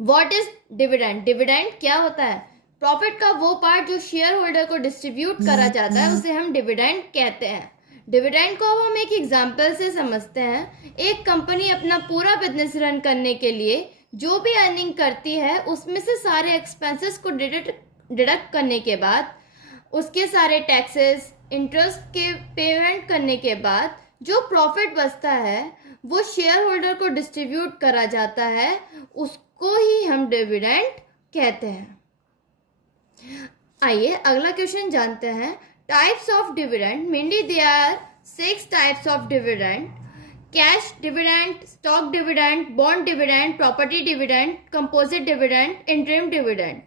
What is dividend? Dividend क्या होता है? प्रॉफिट का वो पार्ट जो शेयर होल्डर को डिस्ट्रीब्यूट करा जाता है उसे हम डिविडेंड कहते हैं। डिविडेंड को अब हम एक एग्जांपल से समझते हैं। एक कंपनी अपना पूरा बिजनेस रन करने के लिए जो भी अर्निंग करती है उसमें से सारे एक्सपेंसेस को डिडक्ट करने के बाद, उसके सारे टैक्सेस, इंटरेस्ट के पेमेंट करने के बाद जो प्रॉफिट बचता है वो शेयर होल्डर को डिस्ट्रीब्यूट करा जाता है, उसको ही हम डिविडेंड कहते हैं। आइए अगला क्वेश्चन जानते हैं। Types of dividend, mainly there are 6 types of dividend: cash dividend, stock dividend, bond dividend, property dividend, composite dividend, interim dividend.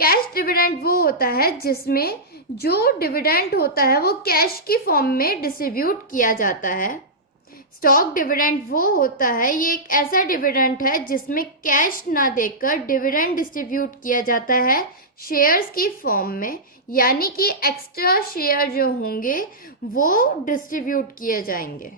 Cash dividend वो होता है जिसमें जो डिविडेंड होता है वो कैश की फॉर्म में डिस्ट्रीब्यूट किया जाता है। स्टॉक डिविडेंड वो होता है, ये एक ऐसा डिविडेंड है जिसमें कैश ना देकर डिविडेंड डिस्ट्रीब्यूट किया जाता है शेयर्स की फॉर्म में, यानी कि एक्स्ट्रा शेयर जो होंगे वो डिस्ट्रीब्यूट किए जाएंगे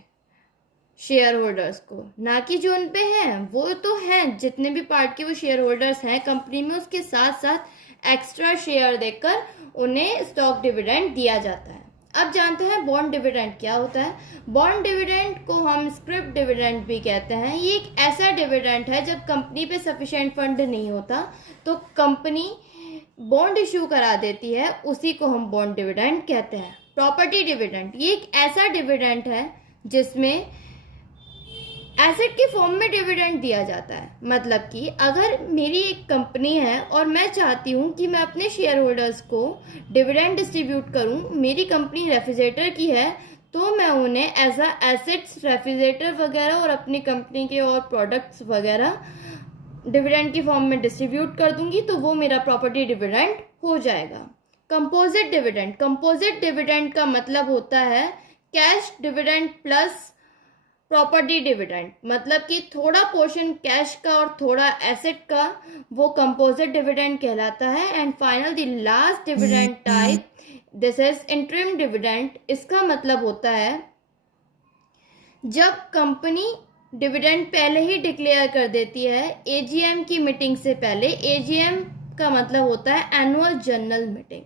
शेयर होल्डर्स को, ना कि जो उन पे हैं वो तो हैं, जितने भी पार्ट के वो शेयर होल्डर्स हैं कंपनी में, उसके साथ साथ एक्स्ट्रा शेयर देकर उन्हें स्टॉक डिविडेंड दिया जाता है। अब जानते हैं बॉन्ड डिविडेंड क्या होता है। बॉन्ड डिविडेंड को हम स्क्रिप डिविडेंड भी कहते हैं। ये एक ऐसा डिविडेंड है जब कंपनी पे सफिशिएंट फंड नहीं होता तो कंपनी बॉन्ड इशू करा देती है, उसी को हम बॉन्ड डिविडेंड कहते हैं। प्रॉपर्टी डिविडेंड, ये एक ऐसा डिविडेंड है जिसमें एसेट के फॉर्म में डिविडेंड दिया जाता है। मतलब कि अगर मेरी एक कंपनी है और मैं चाहती हूँ कि मैं अपने शेयर होल्डर्स को डिविडेंड डिस्ट्रीब्यूट करूँ, मेरी कंपनी रेफ्रिजरेटर की है तो मैं उन्हें एज अ एसेट्स रेफ्रिजरेटर वगैरह और अपनी कंपनी के और प्रोडक्ट्स वगैरह डिविडेंड की फॉर्म में डिस्ट्रीब्यूट कर दूंगी, तो वो मेरा प्रॉपर्टी डिविडेंड हो जाएगा। कंपोजिट डिविडेंड, कंपोजिट डिविडेंड का मतलब होता है cash dividend plus property dividend, मतलब कि थोड़ा पोर्शन कैश का और थोड़ा एसेट का, वो कंपोजिट डिविडेंड कहलाता है। And final the last dividend type, this is interim dividend. इसका मतलब होता है जब कंपनी डिविडेंड पहले ही डिक्लेयर कर देती है एजीएम की मीटिंग से पहले। एजीएम का मतलब होता है एनुअल जनरल मीटिंग।